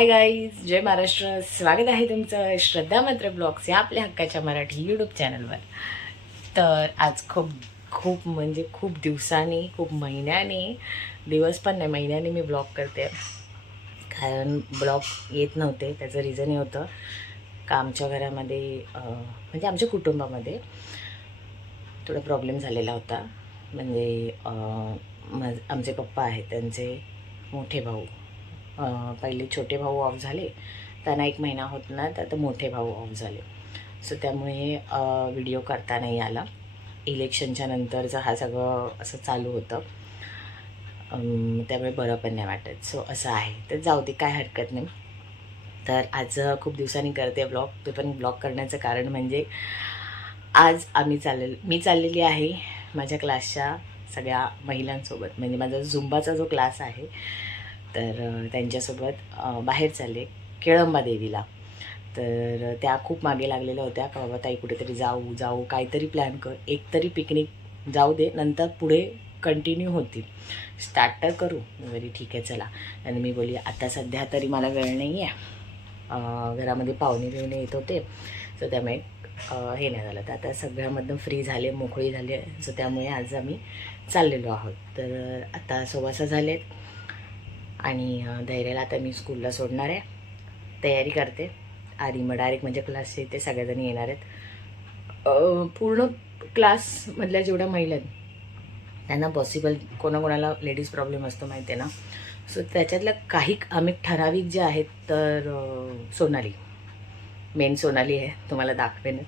Hi guys, जय महाराष्ट्र. स्वागत आहे तुमचं श्रद्धा मंत्र ब्लॉग्स या आपल्या हक्काच्या मराठी यूट्यूब चॅनलवर. तर आज खूप म्हणजे खूप दिवसांनी, खूप महिन्याने, दिवस पण नाही महिन्याने मी ब्लॉग करते. कारण ब्लॉग येत नव्हते. त्याचं रिझन हे होतं का आमच्या घरामध्ये म्हणजे आमच्या कुटुंबामध्ये थोडा प्रॉब्लेम झालेला होता. म्हणजे आमचे पप्पा आहेत, त्यांचे मोठे भाऊ, पहिले छोटे भाऊ ऑफ झाले, त्यांना 1 महिना होत ना, तर आता मोठे भाऊ ऑफ झाले. सो त्यामुळे व्हिडिओ करता नाही आला. इलेक्शनच्या नंतरचं हा सगळं असं चालू होतं, त्यामुळे बरं पण नाही वाटत. सो असं आहे, तर जाऊ दे, काय हरकत नाही. तर आज खूप दिवसांनी करते ब्लॉग. ते पण ब्लॉग करण्याचं कारण म्हणजे आज मी चाललेली आहे माझ्या क्लासच्या सगळ्या महिलांसोबत. म्हणजे माझा झुंबाचा जो क्लास आहे तर त्यांच्यासोबत बाहेर चालले केळंबा देवीला. तर त्या खूप मागे लागलेल्या होत्या का बाबा ताई कुठेतरी जाऊ काहीतरी प्लॅन कर, एकतरी पिकनिक जाऊ दे, नंतर पुढे कंटिन्यू होतील, स्टार्ट तर करू. बरी ठीक आहे चला. आणि मी बोलली आता सध्या तरी मला वेळ नाही आहे, घरामध्ये पाहुणे येत होते, सो त्यामुळे हे नाही झालं. तर आता सगळ्यामधून फ्री झाले, मोकळी झाली. सो त्यामुळे आज आम्ही चाललेलो आहोत. तर आता 6:15 झालेत आणि धैर्याला आता मी स्कूलला सोडणार आहे. तयारी करते आणि मग डायरेक्ट म्हणजे क्लासचे इथे सगळेजण येणार आहेत. पूर्ण क्लासमधल्या जेवढ्या महिला आहेत त्यांना पॉसिबल, कोणाकोणाला लेडीज प्रॉब्लेम असतो माहिती आहे ना. सो त्याच्यातल्या काही आम्ही ठराविक जे आहेत, तर सोनाली, मेन सोनाली आहे, तुम्हाला दाखवेन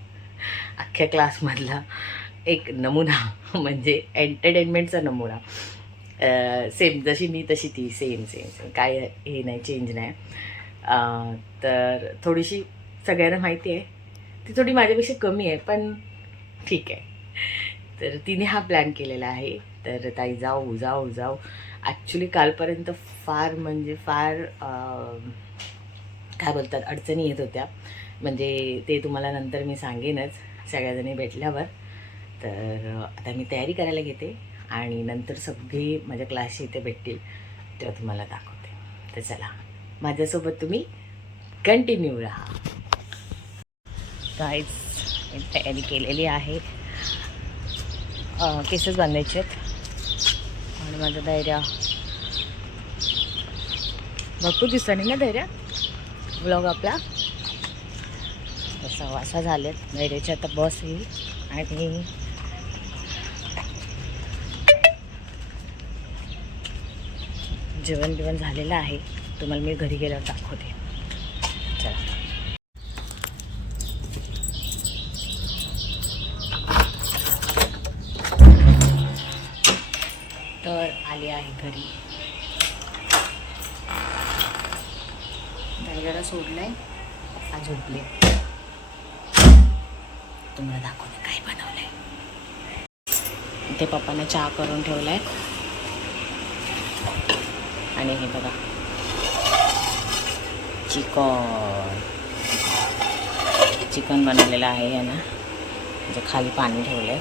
अख्ख्या क्लासमधला एक नमुना, म्हणजे एंटरटेनमेंटचा नमुना. सेम जशी मी तशी ती, सेम काय हे नाही, चेंज नाही. तर थोडीशी सगळ्यांना माहिती आहे ती थोडी माझ्यापेक्षा कमी आहे, पण ठीक आहे. तर तिने हा प्लॅन केलेला आहे. तर ताई जाऊ. ॲक्च्युली कालपर्यंत फार म्हणजे फार काय बोलतात अडचणी येत होत्या. म्हणजे ते तुम्हाला नंतर मी सांगेनच सगळ्याजणी भेटल्यावर. तर आता मी तयारी करायला घेते आणि नंतर सगळी माझ्या क्लासची इथे भेटतील तेव्हा तुम्हाला दाखवते. तर चला, माझ्यासोबत तुम्ही कंटिन्यू राहा. गाईज, मी तयारी केलेली आहे. केसच बांधायचे आहेत आणि माझा धैर्य भरपूर दिवसांनी ना धैर्य व्लॉग आपला 6:15 झालेत. धैर्याची आता बस येईल आणि जेवण झालेलं आहे. तुम्हाला मी घरी गेल्यावर दाखवते. चला. तर आले आहे घरी. धैर्याला सोडलंय, पप्पा झोपले. तुम्हाला दाखवते काय बनवलंय. इथे पप्पाने चहा करून ठेवलाय आणि हे बघा चिकन बनवलेलं आहे यानं. म्हणजे खाली पाणी ठेवलंय,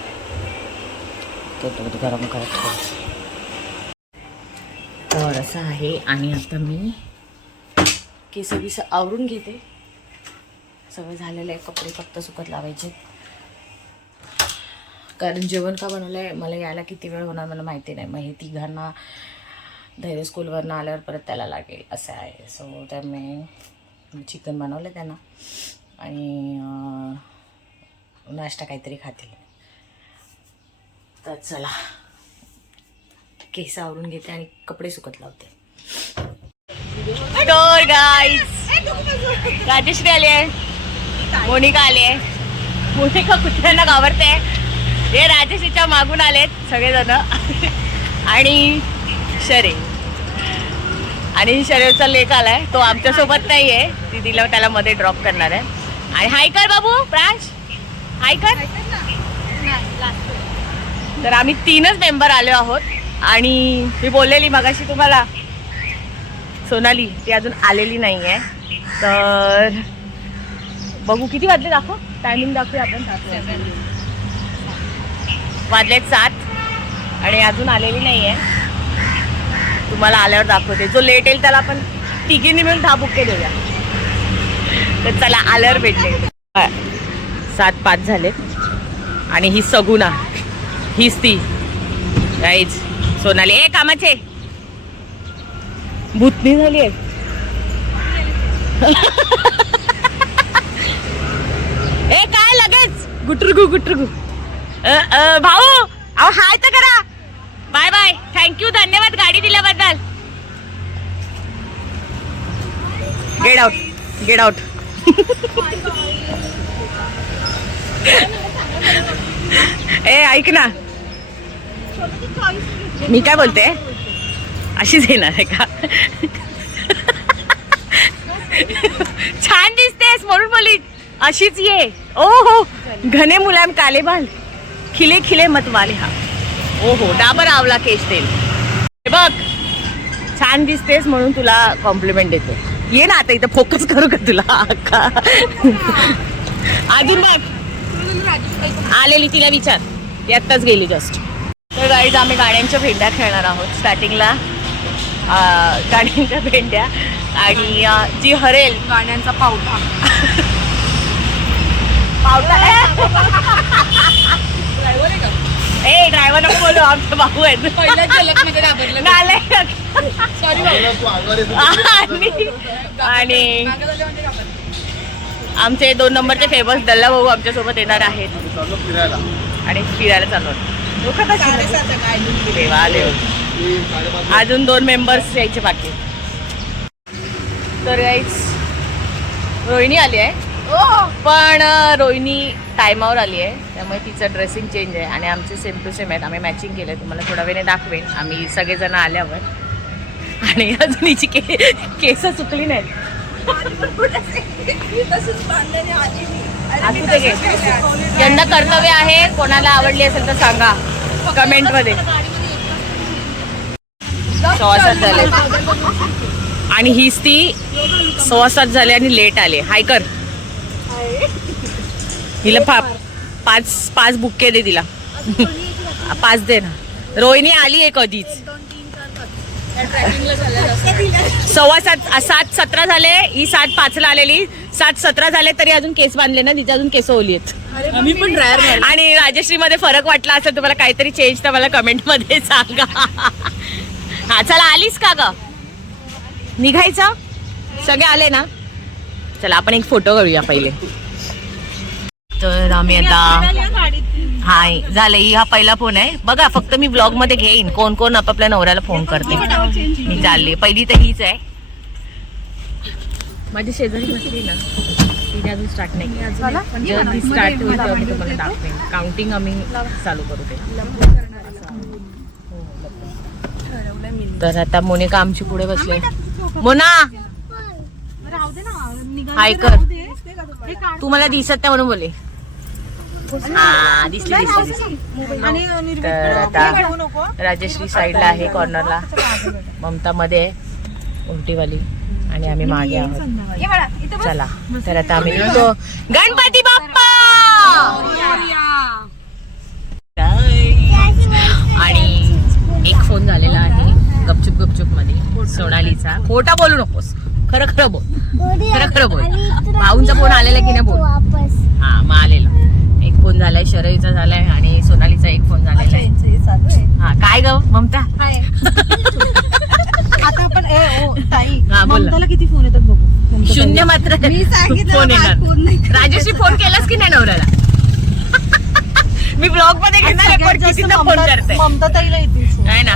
ते दूध गरम करत ठेवलं. तर असं आहे. आणि आता मी केस आवरून घेते. सगळं झालेलं आहे, कपडे फक्त सुकत लावायचे. कारण जेवण का बनवलं आहे, मला यायला किती वेळ होणार मला माहिती नाही. मग हे तिघांना धैर्य स्कूलवरनं आल्यावर परत त्याला लागेल असं आहे. सो त्यामुळे चिकन बनवलं त्यांना आणि नाश्ता काहीतरी खातील. तर चला, केस आवरून घेते आणि कपडे सुकत लावते. तर गाईज, राजेश्री आली आहे, मोनिका आली आहे. मोनिका कुत्र्यांना घाबरते. हे राजेश्रीच्या मागून आलेत सगळेजण. आणि शरीरचा लेख आलाय, तो आमच्यासोबत नाही आहे, दीदीला त्याला मध्ये ड्रॉप करणार आहे. आणि हाय कर बाबू, प्रांश हाय कर. तर आम्ही 3च मेंबर आलो आहोत. आणि मी बोललेली मगाशी तुम्हाला, सोनाली ती अजून आलेली नाही आहे. तर बघू किती वाजले, दाखव टायमिंग दाखवूया आपण. वाजलेत 7 आणि अजून आलेली नाही आहे. तुम्हाला आल्यावर दाखवते. जो लेट येईल त्याला आपण तिघींनी मिळून 10 बुके देऊया. तर चला आल्यावर भेटले. 7:05 झाले आणि ही सगुणा, हीच ती गाईज सोनाली. ए कामाचे भूतनी झाली आहे. ए काय लगेच गुटरगु गुटरगु. भाऊ अहो हाय तर करा. बाय बाय, थँक्यू, धन्यवाद गाडी दिल्याबद्दल. Get out, get out. ए ऐक ना, मी काय बोलते, अशीच येणार आहे का? छान दिसतेस म्हणून बोली, अशीच ये. ओ हो, घने मुलायम काले बाल, खिले खिले मतवाले. हा ओ हो, डाबर आवला केश तेल. बघ छान दिसतेस म्हणून तुला कॉम्प्लिमेंट देते. ये ना आता इथं फोकस करू का तुला? अजून बघ आलेली, तिला विचार, ती आत्ताच गेली जस्ट. तर गाईज आम्ही गाड्यांच्या भेंड्या खेळणार आहोत. स्टार्टिंगला गाड्यांच्या भेंड्या आणि जी हरेल गाण्यांचा पावटा. ए ड्रायव्हर नको बोलू, आमचे भाऊ आहेत. पहिल्याच झलकमध्ये घाबरलं. आणि आमचे 2 नंबरचे फेमस दल्ला भाऊ आमच्या सोबत येणार आहेत आणि फिरायला चालू. अजून 2 मेंबर्स यायचे बाकी. तर गाईज रोहिणी आली आहे, पण रोहिणी टायमावर आली आहे, त्यामुळे तिचं ड्रेसिंग चेंज आहे आणि आमचे सेम टू सेम आहेत. आम्ही मॅचिंग केलं, तुम्हाला थोडा वेळाने दाखवेन आम्ही सगळेजण आल्यावर. आणि अजून हिची केस चुकली नाहीत. यंदा कर्तव्य आहे, कोणाला आवडली असेल तर सांगा कमेंटमध्ये. 6:15 झाले आणि हीच ती 6:15 झाले आणि लेट आले. हाय कर, हिला 5 बुक्के दे तिला. 5 दे ना. रोहिणी आली आहे कधीच. 7:17 झाले, ही 7:05 आलेली. 7:17 झाले तरी अजून केस बांधले ना, तिचे अजून केस ओली आहेत. आम्ही पण ड्रायर. आणि राजश्री मध्ये फरक वाटला असेल तुम्हाला काहीतरी चेंज तर मला कमेंट मध्ये सांगा. हा चला, आलीस का ग? निघायचं? सगळे आले ना? चला आपण एक फोटो काढूया पहिले. तर आम्ही आता हाय झालं, हा पहिला फोन आहे बघा. फक्त मी ब्लॉग मध्ये घेईन कोण कोण आपापल्या नवऱ्याला फोन करते. मी चालली, पहिली तर हीच आहे. माझी शेजारी बसली ना, तिने अजून स्टार्ट नाही केली. जेव्हा ती स्टार्ट होईल तेव्हा मी तुम्हाला दाखवेन. काउंटिंग आम्ही चालू करू ते. तर आता मोनिका आमची पुढे बसले. मोना हाय कर, तू मला दिसत नाही म्हणून बोले. हा दिसली दिसली. तर आता राजश्री साईडला आहे कॉर्नरला, ममता मध्ये आहे उलटीवाली आणि आम्ही मागे आहोत. चला तर आता आम्ही निघतो. गणपती बाप्पा. आणि एक फोन झालेला आहे गपचूप गपचूप मध्ये सोनालीचा. खोटा बोलू नकोस, खरं खरं बोल, खरं खरं बोल. भाऊंचा फोन आलेला की नाही बोल. हा मग आलेला एक फोन झालाय, शरईचा झालाय आणि सोनालीचा एक फोन झालेला आहे. हा काय ग ममता? आता आपण ताई हा बोल. ममताला किती फोन येतात बघू. 0 मात्र फोन येणार. राजश्री फोन केलास की नाही नवऱ्याला? मी ब्लॉग मध्ये घेणार पण कितींदा फोन करते. ममता ताईला येते आहे ना.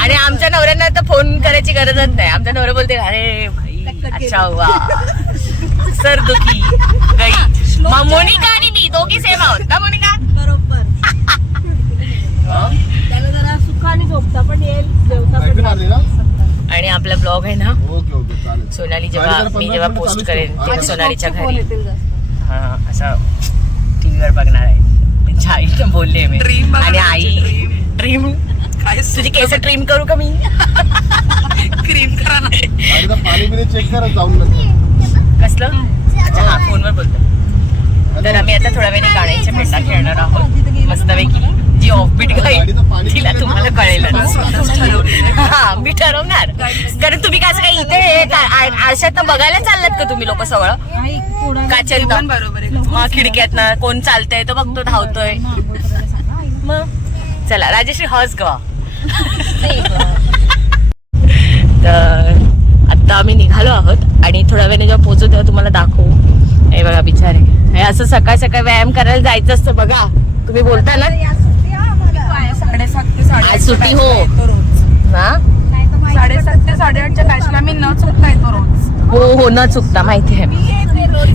आणि आमच्या नवऱ्यांना तर फोन करायची गरजच नाही. आमच्या नवरा बोलते अरे भाई अच्छा हुआ, सर दुखी गई. मोनिका आणि मी दोघी सेम आहोत ना मोनिका. बरोबर. त्याला जरा सुखाने झोपता पण येईल, जेवता पण येईल. आणि आपला ब्लॉग आहे ना सोनाली, जेव्हा मी जेव्हा पोस्ट करेन तेव्हा सोनालीच्या घरी हा असा टीव्हीवर बघणार आहे. त्यांच्या आईला बोलले मी आणि आई ड्रीम तुझी केस ट्रिम करू का मी? क्रीम करा ना. पाणी बिनी चेक करा जाऊन कसलं? अच्छा हा फोनवर बोलतो. तर आम्ही आता थोड्या वेळाने गाण्याच्या भेटा खेळणार आहोत मस्तपैकी. जी ऑफबीट गाई गाडीचं पाणी तिला पिण्याचं तुम्हाला नाव कळेल. हा मी ठरवणार कारण तुम्ही काय असं काही इथे आरशात बघायला चाललात का तुम्ही लोक सगळं काचेत बरोबर खिडक्यात कोण चालतंय तो बघतो धावतोय. मग चला राजेश्री हॉस गवा. तर आता आम्ही निघालो आहोत आणि थोड्या वेळाने जेव्हा पोहोचू तेव्हा तुम्हाला दाखवू. हे बघा बिचारे हे असं सकाळ सकाळ व्यायाम करायला जायचं असतं बघा. तुम्ही बोलता ना 7:30 ते 8:30 आज सुट्टी हो ना 7:30 ते 8:30च्या बॅचला मी न चुकता येतो रोज. हो हो न चुकता माहिती आहे.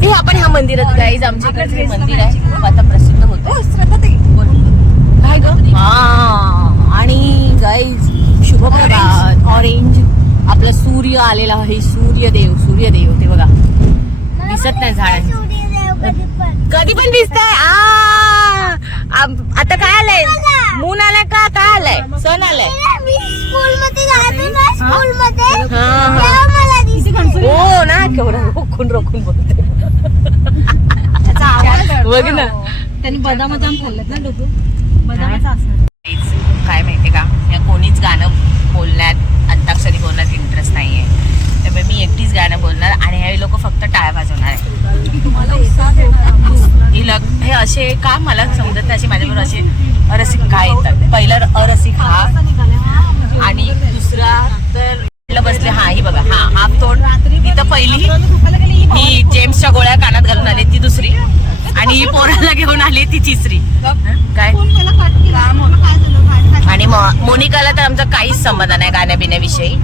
हे आपण ह्या मंदिरात गाईज आमच्या इकडे मंदिर आहे खूप आता प्रसिद्ध होतं. काय ग हा आणि गाईज शुभप्रभात. ऑरेंज आपला सूर्य आलेला आहे. सूर्यदेव ते बघा दिसत नाही झाड कधी पण दिसतंय. आता काय आलंय मून आलाय का काय आलाय सण आलाय. हो ना केवढं रोखून बोलते बघ ना. त्यांनी बदाम खाल्लेत ना डोकू बदामाचा असणार. काय माहितीये का या कोणीच गाणं बोलण्यात अंताक्षरी बोलण्यात इंटरेस्ट नाहीये. त्यामुळे मी एकटीच गाणं बोलणार आणि हे लोक फक्त टाळ्या वाजवणार आहे. हे असे का मला समजत नाही. असे माझ्याबरोबर असे अरसिक का येतात. पहिला अरसिक हा आणि दुसरा तर बसले हा ही बघा हा हाफ तोंड. तिथं पहिली ही जेम्सच्या गोळ्या कानात घालून आली ती दुसरी आणि ही पोराला घेऊन आली ती तिसरी. काय आणि मोनिकाला तर आमचा काहीच समाधान आहे गाण्या बिण्याविषयी.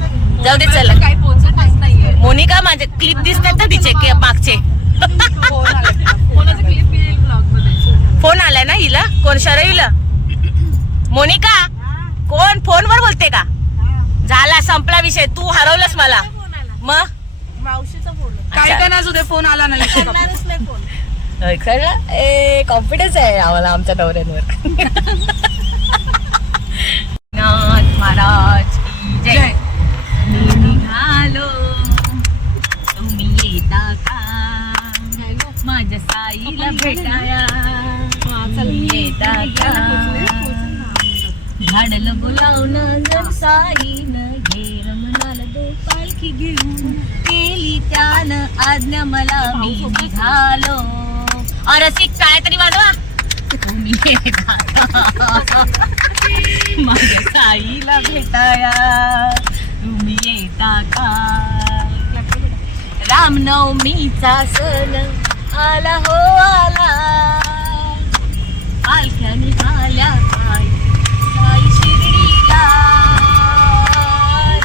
जाऊ दे चला काही पोचतच नाहीये. मोनिका माझे क्लिप दिसतात ना तिचे मागचे. फोन आलाय ना हिला कोण शरईला. मोनिका कोण फोनवर बोलते का. झाला संपला विषय तू हरवलंस मला. मग मावशीचा फोन काय काय ना फोन आला नाही फोन. ए कॉन्फिडन्स आहे आम्हाला आमच्या नवऱ्यांवर. नाथ महाराज की जय. मी निघालो तुम्ही येता का माझ्या साईला भेटाया. येता का झाडलं बोलावणं जर साईनं घेर म्हणाल दे पालखी घेऊन केली त्यानं आज्ञा मला मी निघालो. अरसिक काय तरी वाजवा. तुम्ही येता का माझ्या साईला भेटाया तुम्ही येता का. रामनवमीचा सण आला हो आला पालख्या निघाल्या साई शिर्डीला.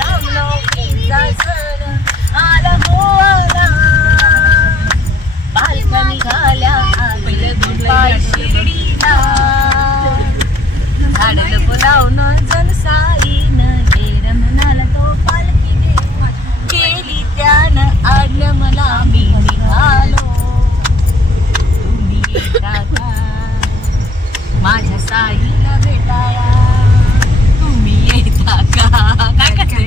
रामनवमीचा सण आला हो आला पालख्या निघाल्या साई शिर्डीला. झाडलं बोलावणं जन साईनं घेर म्हणाला तो पालखी घेऊन केली त्यानं आज्ञा मला मी निघालो. तुम्ही येता का माझ्या साईला भेटाया तुम्ही येता का. काय करते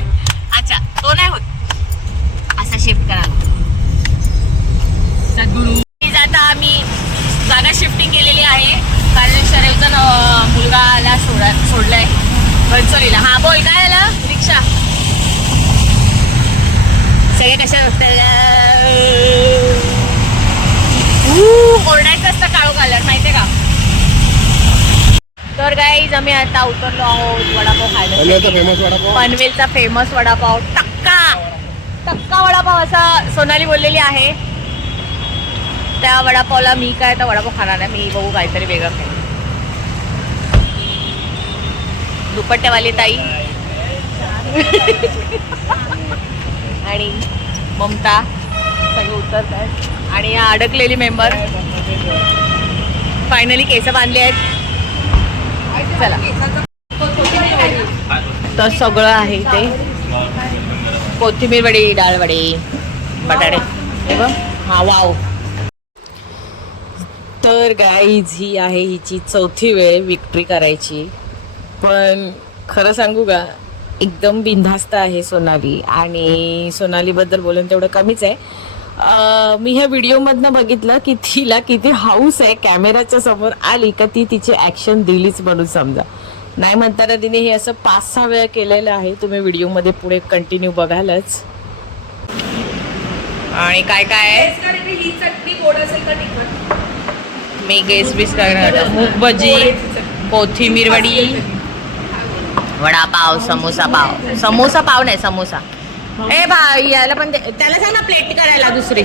अच्छा तो नाही होत असा शिफ्ट करा. सद्गुरू आता आम्ही जागा शिफ्टिंग केलेली आहे कारण शरयूचा मुलगाला सोडलाय घनसोलीला. हा बोल काय झालं. रिक्षा सगळे कशा ओरडायचं असतं काळू घालत माहितीये का. तर गाईज आम्ही आता उतरलो आहोत वडापाव खायला. पनवेलचा फेमस वडापाव टक्का वडापाव असा सोनाली बोललेली आहे. त्या वडापावला मी काय तर वडापाव खाणार नाही. मी बघू काहीतरी वेगळं खाईन. दुपट्ट्यावाली ताई आणि ममता सगळे उतरत आहेत आणि या अडकलेली मेंबर फायनली केस बांधले आहेत. चला तर सगळं आहे इथे. कोथिंबीर वडी डाळ वडी बटाटे हे बघ. हा वाव. तर गाईज ही आहे हिची चौथी वेळ विक्ट्री करायची. पण खरं सांगू का एकदम बिनधास्त आहे सोनाली आणि सोनालीबद्दल बोलून तेवढं कमीच आहे. मी ह्या व्हिडिओमधनं बघितलं की तिला किती हाऊस आहे कॅमेराच्या समोर आली का ती तिची ॲक्शन दिलीच म्हणून समजा. नाही म्हणताना तिने हे असं 5-6 वेळा केलेलं आहे. तुम्ही व्हिडिओमध्ये पुढे कंटिन्यू बघालच. आणि काय काय आहे ही चटणी गोड असेल का तिखट? मी गेस बीस करणार. मूग भजी, कोथिंबीर वडी, वडापाव, समोसा पाव. समोसा पाव नाही, समोसा. ए भाई याला पण त्याला सांग ना प्लेट करायला दुसरी.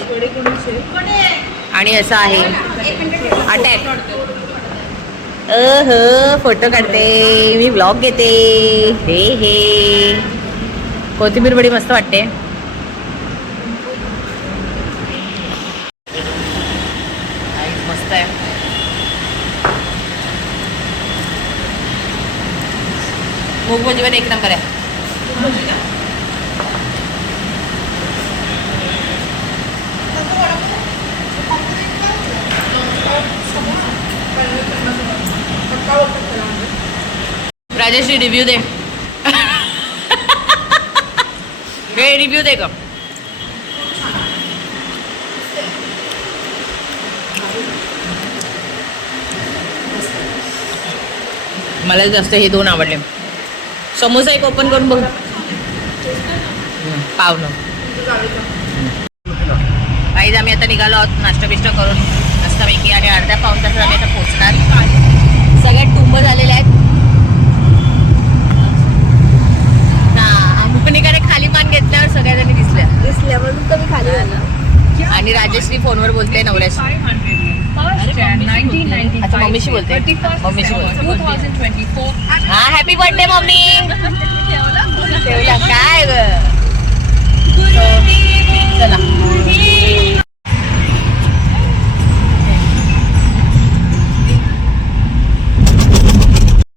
आणि असं आहे अटॅक. फोटो काढते मी, ब्लॉग घेते. हे कोथिंबीर वडी मस्त वाटते. मस्त आहे. मूग भजी पण 1 नंबर आहे. राजेश्री रिव्ह्यू दे. हे रिव्ह्यू दे ग. मला जास्त हे 2 आवडले. समोसा एक ओपन करून बघ. पाव न काहीच. आम्ही आता निघालो आहोत नाश्ता बिष्टा करून मस्तपैकी. आणि अर्ध्या पाऊण तासात आम्ही आता पोहोचणार. सगळ्यात टुंब झालेले आहेत. मुकणीकडे खाली मान घेतल्यावर सगळ्याजणी दिसल्या म्हणून तर मी खाली आला. आणि राजेश्री फोनवर बोलते नवऱ्याशी. अच्छा मम्मीशी बोलते. मम्मीशी बोलते. हा हॅपी बर्थडे मम्मी. ठेवला काय ग. चला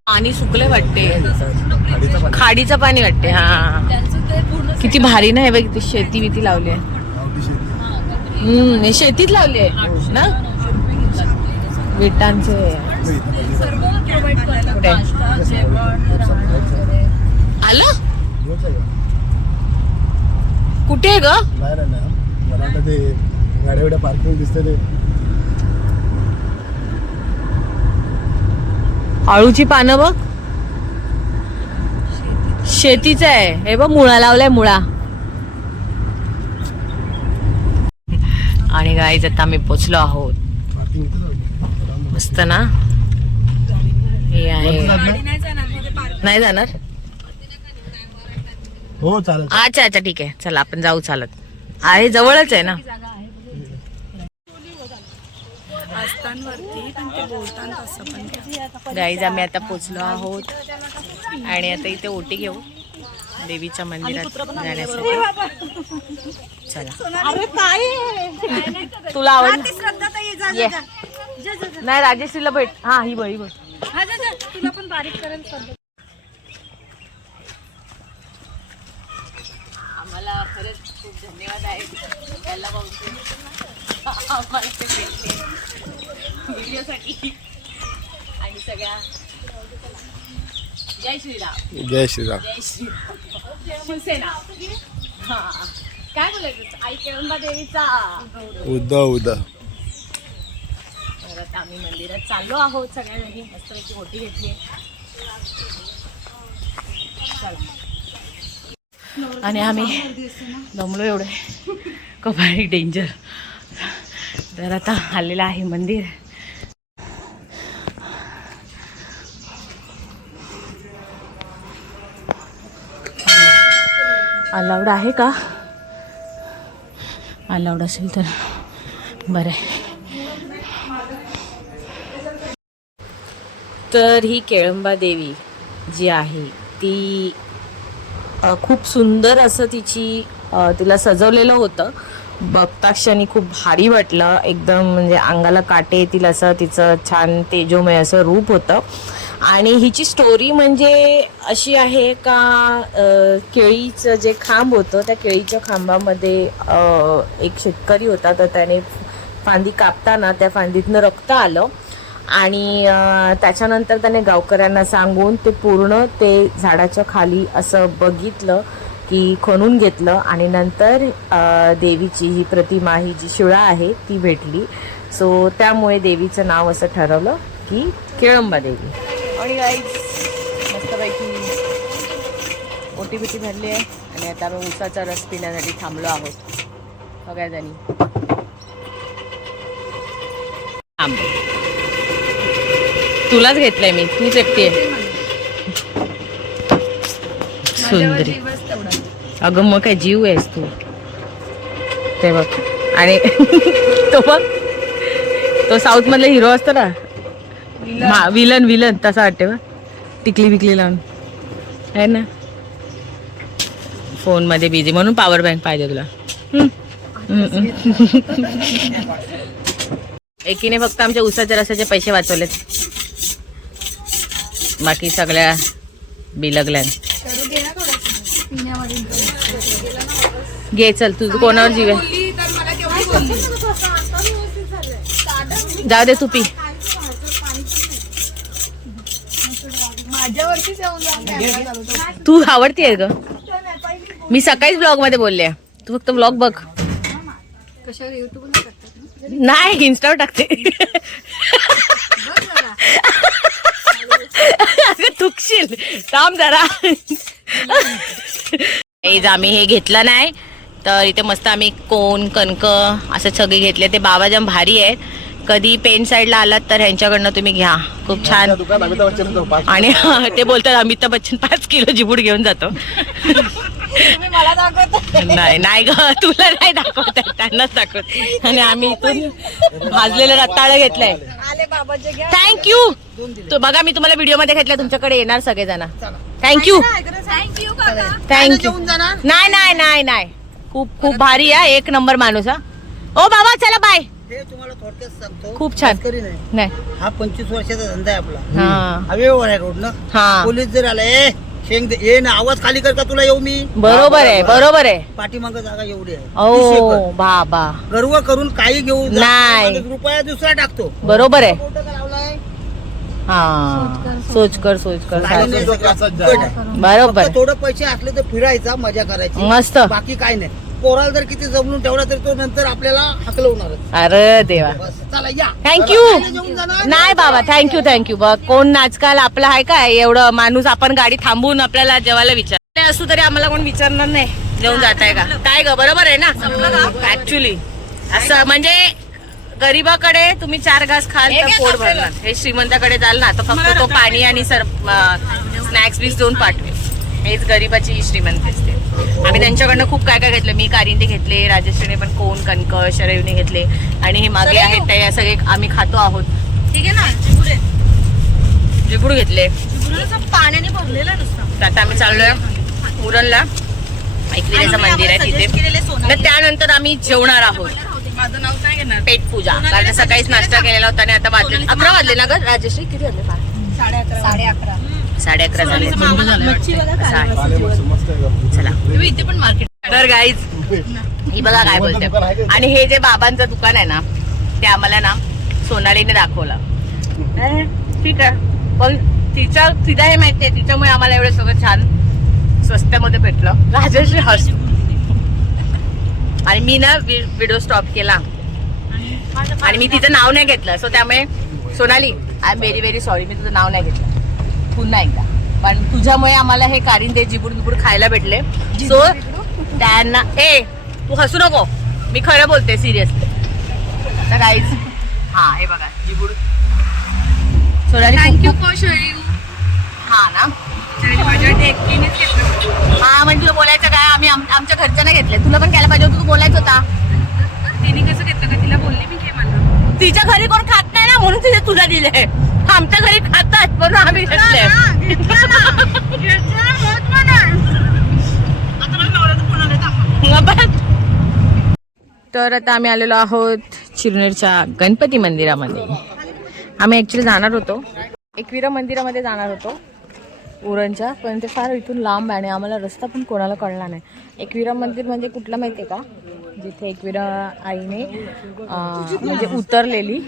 पाणी सुकले वाटते. खाडीचं पाणी वाटते. हा किती भारी ना. हे बघ शेती बिती लावली आहे. हे शेतीत लावली आहे ना विटांचे. आलं कुठे आहे ग. मला आता ते गाड्या पार्किंग दिसते ते. आळूची पानं बघ. शेतीच आहे हे बघ. मुळा लावलाय मुळा. आणि गाईज आता आम्ही पोचलो आहोत. मस्त ना. हे आहे. नाही जाणार. हो चालेल. अच्छा अच्छा ठीक आहे. चला आपण जाऊ चालत. आहे जवळच आहे ना. गाईज आम्ही आता पोचलो आहोत. आणि आता इथे ओटी घेऊ देवीच्या मंदिरात जाण्यासाठी. चला. अरे काय तुला आवडलं. श्रद्धा ये. नाही राजेश्रीला भेट. हा ही बळी बघ. तुला पण बारीक करेल. आम्हाला खरंच खूप धन्यवाद आहे त्याला आम्हाला ते भेटले व्हिडिओसाठी. आणि सगळ्या जय श्रीराम. जय श्रीराम. जय श्रीराम. शिवसेना. हा काय बोलायचं. आई केळंबा देवीचा उद्धव. परत आम्ही मंदिरात चाललो आहोत. सगळ्यांनी मस्तपैकी ओटी घेतली. आणि आम्ही दमलो एवढे कपाळी डेंजर. तर आता आलेलं आहे मंदिर. अलाउड आहे का. अलाउड असेल तर बरं आहे. तर ही केळंबा देवी जी आहे ती खूप सुंदर असं तिला सजवलेलं होतं. बघता क्षणी खूप भारी वाटलं. एकदम म्हणजे अंगाला काटे येतील असं तिचं छान तेजोमय असं रूप होतं. आणि हिची स्टोरी म्हणजे अशी आहे का केळीचं जे खांब होतं त्या केळीच्या खांबामध्ये एक शेतकरी होता. तर त्याने फांदी कापताना त्या फांदीतनं रक्त आलं. आणि त्याच्यानंतर त्याने गावकऱ्यांना सांगून ते पूर्ण ते झाडाच्या खाली असं बघितलं की खणून घेतलं आणि नंतर देवीची ही प्रतिमा ही जी शिळा आहे ती भेटली. सो त्यामुळे देवीचं नाव असं ठरवलं की केळंबा देवी. आणि गाईज मस्तपैकी ओटी बिटी भरली आहे आणि आता आम्ही ऊसाचा रस पिण्यासाठी थांबलो आहोत. बघा जणी तुलाच घेतलंय मी, तूच एकटी आहे. सुंदरी अगं मग काय जीव आहेस तू. ते बघ आणि तो बघ तो साऊथ मधला हिरो असतो ना, विलन विलन तसा वाटते बघ, टिकली बिकली लावून आहे ना. फोन मध्ये बिझी म्हणून पॉवर बँक पाहिजे तुला. एकीने फक्त आमच्या उसाच्या रसाचे पैसे वाचवलेत, बाकी सगळ्या बिलगल्या. घे चल, तुझं कोणावर जीव आहे. जाऊ दे तू पी. तू आवडतीये ग, मी सकाळीच ब्लॉग मध्ये बोलले. तू फक्त ब्लॉग बघ. नाही इंस्टावर टाकते. थुकशील थांब जरा. आम्ही हे घेतलं नाही तर इथे मस्त आम्ही कोण कणक असं सगळे घेतले. ते बाबा जाम भारी आहेत. कधी पेन साईडला आलात तर ह्यांच्याकडनं तुम्ही घ्या, खूप छान. आणि ते बोलतात अमिताभ बच्चन 5 किलो जिबूड घेऊन जातो. नाही नाही ग, तुला नाही दाखवत, त्यांनाच दाखवत. आणि आम्ही इथून भाजलेलं रताळं घेतलंय. थँक्यू. तो बघा मी तुम्हाला व्हिडिओ मध्ये घेतलं, तुमच्याकडे येणार सगळेजण. Thank you thank you. नाही नाही नाही नाही, खूप खूप भारी आहे, एक नंबर माणूस. हा ओ बाबा चला बाय. तुम्हाला थोडक्यात सांगतो, खूप छान. नाही हा 25 वर्षाचा धंदा आहे आपला. हा हवेवर आहे रोड ना. हा पोलीस जर आला शेंग दे, ये ना आवाज खाली कर का तुला येऊ मी. बरोबर आहे बरोबर आहे. पाठीमाग जागा एवढी आहे. 30 ओ एकर. बाबा गर्व करून काही घेऊ नाही. रुपया दुसरा टाकतो. बरोबर आहे. कुठं का लावलाय? हा सोच कर काही नाही, डोक्यात आहे. बरोबर. फक्त थोडं पैसे असले तर फिरायचा, मजा करायची, मस्त. बाकी काय नाही. पोराला जर किती जमून ठेवला तर तो नंतर आपल्याला हकलवणार. अरे देवा, बस चला या. थँक्यू. जेवून जाणार. नाही बाबा थँक्यू. बघ कोण आजकाल आपलं आहे काय एवढं माणूस, आपण गाडी थांबवून आपल्याला जेवायला विचार असू तरी आम्हाला कोण विचारणार नाही जेवून जाताय का काय ग. बरोबर आहे ना. ऍक्च्युली असं म्हणजे गरीबाकडे तुम्ही 4 घास खाल तर पोट भरणार. हे श्रीमंताकडे जाल ना तर फक्त तो पाणी आणि स्नॅक्स बीस देऊन पाठवेल. हेच गरीबाची श्रीमंत असते. आम्ही त्यांच्याकडनं खूप काय काय घेतलं. मी कारिंदे घेतले, राजश्रीने पण कोण कणक शरयूने घेतले आणि हे मागे आहेत ते सगळे आम्ही खातो आहोत. ठीक आहे ना. जिबूड घेतले, पाण्याने भरलेलं नुसतं. तर आता आम्ही चाललोय उरणला. एकविरेचं मंदिर आहे तिथे. तर त्यानंतर आम्ही जेवणार आहोत. माझं नाव काय घेणार. पेट पूजा, कारण सकाळीच नाश्ता केलेला होता आणि आता वाजले 11 वाजले ना ग राजश्री. किती वाजले? 11:30 झाले. चला इथे पण मार्केट. तर गाईज ही बघा काय बोलते. आणि हे जे बाबांचं दुकान आहे ना ते आम्हाला ना सोनालीने दाखवलं. ठीक आहे, पण तिला हे माहिती आहे, तिच्यामुळे आम्हाला एवढं सगळं छान स्वस्तामध्ये भेटलं. राजश्री हस. आणि मी ना व्हिडिओ स्टॉप केला आणि मी तिचं नाव नाही घेतलं. सो त्यामुळे Sonali I am very very sorry, मी तुझं नाव नाही घेतलं पुन्हा एकदा. पण तुझ्यामुळे आम्हाला हे कारिंदे जिबूड बिबूड खायला भेटले. सो त्यांना तू हसू नको, मी खरं बोलते सिरियसली. तर गाईज हा हे बघा जिबूड. Sonali thank you for sharing. हा ना. हा म्हणजे तुला बोलायचं काय, आम्ही आमच्या घरच्यांना घेतले. तुला पण घ्यायला पाहिजे होतं, तू बोलायचं होता. तिने कसं घेतलं का, तिला बोलली मी घे म्हणलं. तिच्या घरी कोण खात नाही ना म्हणून तिथे तुला दिले. आमच्या घरी खातात म्हणून आम्ही घेतले. तर आता आम्ही आलेलो आहोत चिरनेरच्या गणपती मंदिरामध्ये. आम्ही ऍक्च्युली जाणार होतो एकविरा मंदिरामध्ये जाणार होतो उरणच्या, पण ते फार इथून लांब आहे आणि आम्हाला रस्ता पण कोणाला कळला नाही. एकविरा मंदिर म्हणजे कुठलं माहिती आहे का, जिथे एकविरा आईने म्हणजे उतरलेली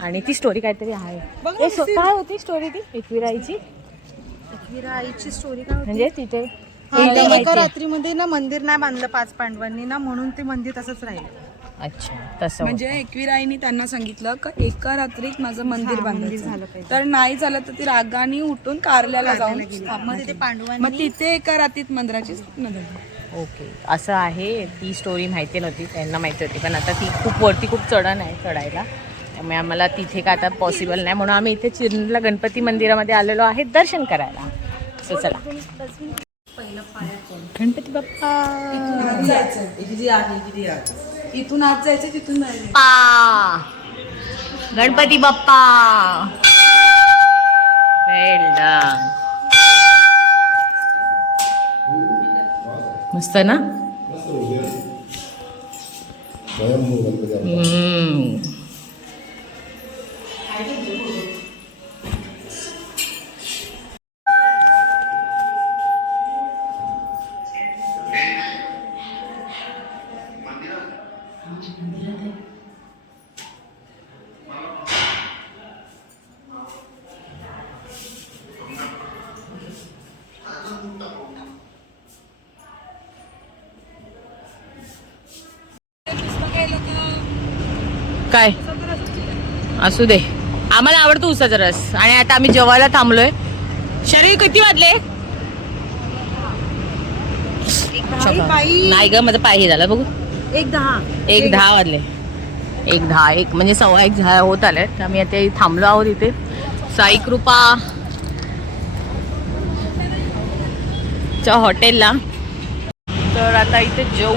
आणि ती स्टोरी काहीतरी आहे. काय होती स्टोरी ती एकविरा आईची? एकविरा आईची स्टोरी काय म्हणजे तिथे एका रात्रीमध्ये ना मंदिर नाही बांधलं 5 पांडवांनी ना, म्हणून ते मंदिर तसंच राहिलं. अच्छा तसं म्हणजे एकविराईनी त्यांना सांगितलं का एका रात्रीत माझं मंदिर बांधायचं, तर नाही झालं तर ती रागाने उठून कारल्याला जाऊन मग तिथे पांडवांनी मग तिथे एका रात्रीत मंदिराची स्थापना झाली. ओके असं आहे. ती स्टोरी माहिती नव्हती, त्यांना माहिती होती, पण आता ती खूप वरती खूप चढण आहे चढायला, त्यामुळे आम्हाला तिथे काय आता पॉसिबल नाही, म्हणून आम्ही इथे चिरनेरला गणपती मंदिरामध्ये आलेलो आहे दर्शन करायला. सो चला गणपती बाप्पा. इथून आत जायचं तिथून बाहेर. गणपती बाप्पा. वेल डन. मस्त ना. काय असू दे, आम्हाला आवडतो उसाचा रस. आणि आता आम्ही जेवायला थांबलोय. शरीर किती वाजले? नाही ग, माझं पाय हे झालं बघू. 1:10 वाजले. 1:10 म्हणजे 1:15 होत आले. तर आम्ही आता थांबलो आहोत इथे साई कृपा च्या हॉटेलला. तर आता इथे जेऊ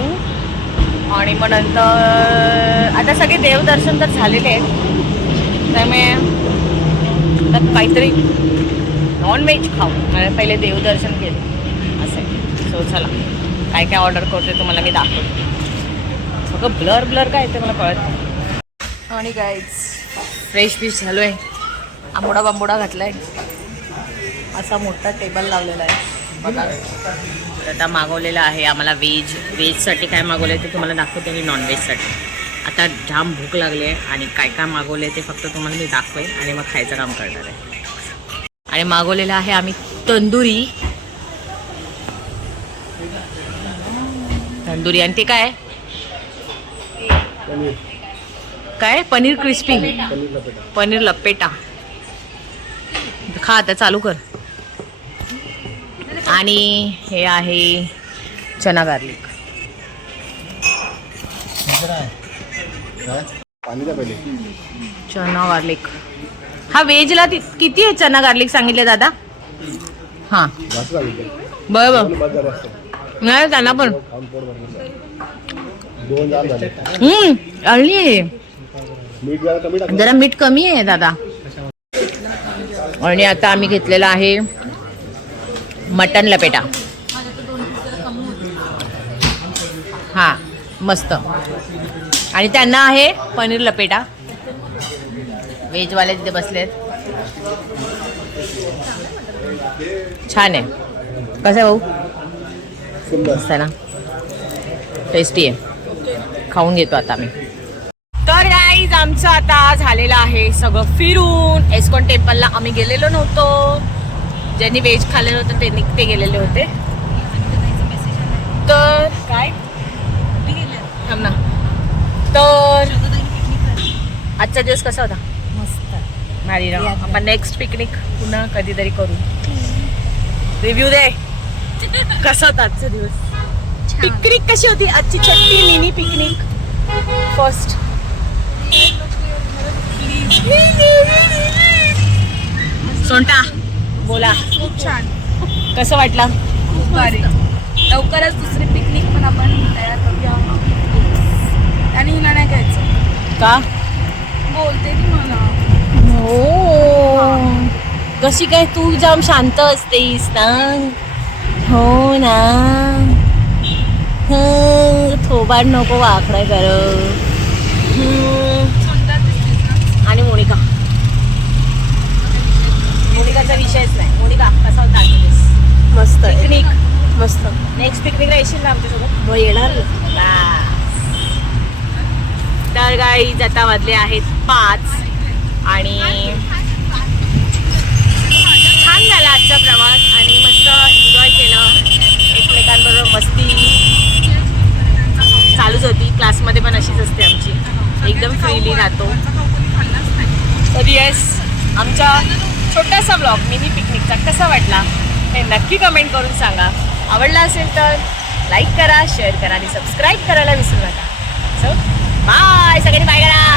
आणि मग नंतर आता सगळे देवदर्शन तर झालेले आहेत, त्यामुळे आता काहीतरी नॉनव्हेज खाऊ. आणि पहिले देवदर्शन केलं असं आहे. सो चला काय काय ऑर्डर करते तुम्हाला मी दाखवते. सगळं ब्लर ब्लर काय ते मला कळत नाही. आणि गाईज फ्रेश पीस झालो आहे. आंबोडा बांबोडा घातला आहे. असा मोठा टेबल लावलेला आहे बघा. आता मागवलेलं आहे आम्हाला व्हेजसाठी काय मागवलं आहे ते तुम्हाला दाखवते आणि नॉनव्हेजसाठी. आता जाम भूक लागली आहे आणि काय काय मागवलं आहे ते फक्त तुम्हाला मी दाखवेन आणि मग खायचं काम करणार आहे. आणि मागवलेलं आहे आम्ही तंदुरी आणि ते काय काय पनीर क्रिस्पी, पनीर लपेटा. खा आता, चालू कर. आणि हे आहे चना गार्लिक. चना गार्लिक हा व्हेजला किती आहे चना गार्लिक सांगितले दादा? हां बरं नाही त्यांना पण अळणी आहे, जरा मीठ कमी आहे दादा. आणि आता आम्ही घेतलेला आहे मटन लपेटा. हां मस्त. आणि त्यांना आहे पनीर लपेटा. व्हेजवाले तिथे बसलेत. छान आहे. कसं आहे भाऊ? मस्त आहे ना, टेस्टी आहे. खाऊन घेतो आता आम्ही. तर गाईज आमचं आता झालेलं आहे सगळं फिरून. एस्कॉन टेम्पलला आम्ही गेलेलो नव्हतो. ज्यांनी व्हेज खाल्लेलं होतं ते गेलेले होते. तर काय थांब ना. तर आजचा दिवस कसा होता? मस्त भारी. आपण नेक्स्ट पिकनिक पुन्हा कधीतरी करू. रिव्ह्यू दे कसा होता आजचा दिवस. पिकनिक कशी होती आजची? छोटी मिनी पिकनिक फर्स्ट. सोंटा बोला. खूप छान. कसं वाटलं? खूप भारी. लवकरच दुसरी पिकनिक पण आपण तयार करूया. आणि हिला नाही घ्यायचं का? बोलते ती मला. हो कशी काय तू जाम शांत असतेस ना. हो ना. थोबाड नको वाकडाय कर. आणि मोनिकाचा विषयच नाही. मोनिका कसा होता दिवस? मस्त पिकनिक. मस्त. नेक्स्ट पिकनिकला येशील ना आमच्यासोबत? हो येणार. तर गाईज आता वाजले आहेत 5 आणि छान झाला आजचा प्रवास आणि मस्त एन्जॉय केलं. एक एकमेकांबरोबर मस्ती चालूच होती. क्लासमध्ये पण अशीच असते आमची, एकदम फ्रीली राहतो. तर येस, आमचा छोटासा ब्लॉग मिनी पिकनिकचा कसा वाटला हे नक्की कमेंट करून सांगा. आवडला असेल तर लाईक करा, शेअर करा आणि सबस्क्राईब करायला विसरू नका. सो बाय, सगळ्यांनी बाय करा.